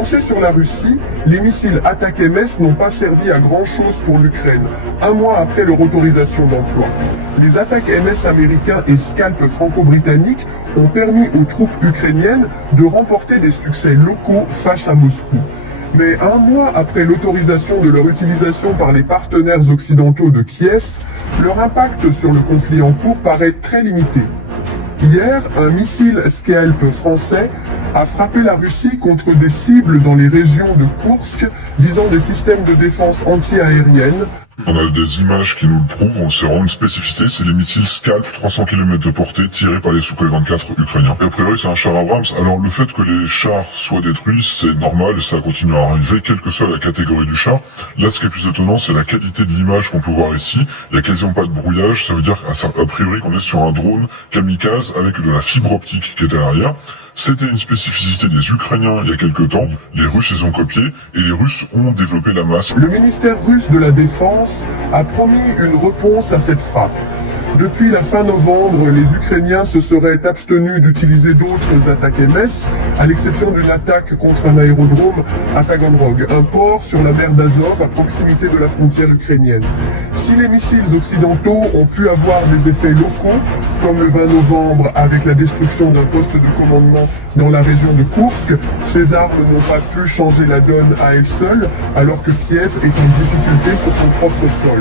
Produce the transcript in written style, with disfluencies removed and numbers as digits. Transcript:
Lancés sur la Russie, les missiles ATACMS n'ont pas servi à grand-chose pour l'Ukraine, un mois après leur autorisation d'emploi. Les ATACMS américains et Scalp franco-britanniques ont permis aux troupes ukrainiennes de remporter des succès locaux face à Moscou. Mais un mois après l'autorisation de leur utilisation par les partenaires occidentaux de Kiev, leur impact sur le conflit en cours paraît très limité. Hier, un missile Scalp français a frappé la Russie contre des cibles dans les régions de Koursk, visant des systèmes de défense anti-aérienne. On a des images qui nous le prouvent, c'est vraiment une spécificité, c'est les missiles Scalp 300 km de portée tirés par les Sukhoi 24 ukrainiens. Et a priori c'est un char Abrams, alors le fait que les chars soient détruits, c'est normal et ça continue à arriver, quelle que soit la catégorie du char. Là ce qui est plus étonnant, c'est la qualité de l'image qu'on peut voir ici, il y a quasiment pas de brouillage, ça veut dire a priori qu'on est sur un drone kamikaze avec de la fibre optique qui est à l'arrière. C'était une spécificité des Ukrainiens il y a quelques temps, les Russes les ont copiés et les Russes ont développé la masse. Le ministère russe de la Défense a promis une réponse à cette frappe. Depuis la fin novembre, les Ukrainiens se seraient abstenus d'utiliser d'autres attaques MS, à l'exception d'une attaque contre un aérodrome à Taganrog, un port sur la mer d'Azov à proximité de la frontière ukrainienne. Si les missiles occidentaux ont pu avoir des effets locaux, comme le 20 novembre avec la destruction d'un poste de commandement dans la région de Koursk, ces armes n'ont pas pu changer la donne à elles seules, alors que Kiev est en difficulté sur son propre sol.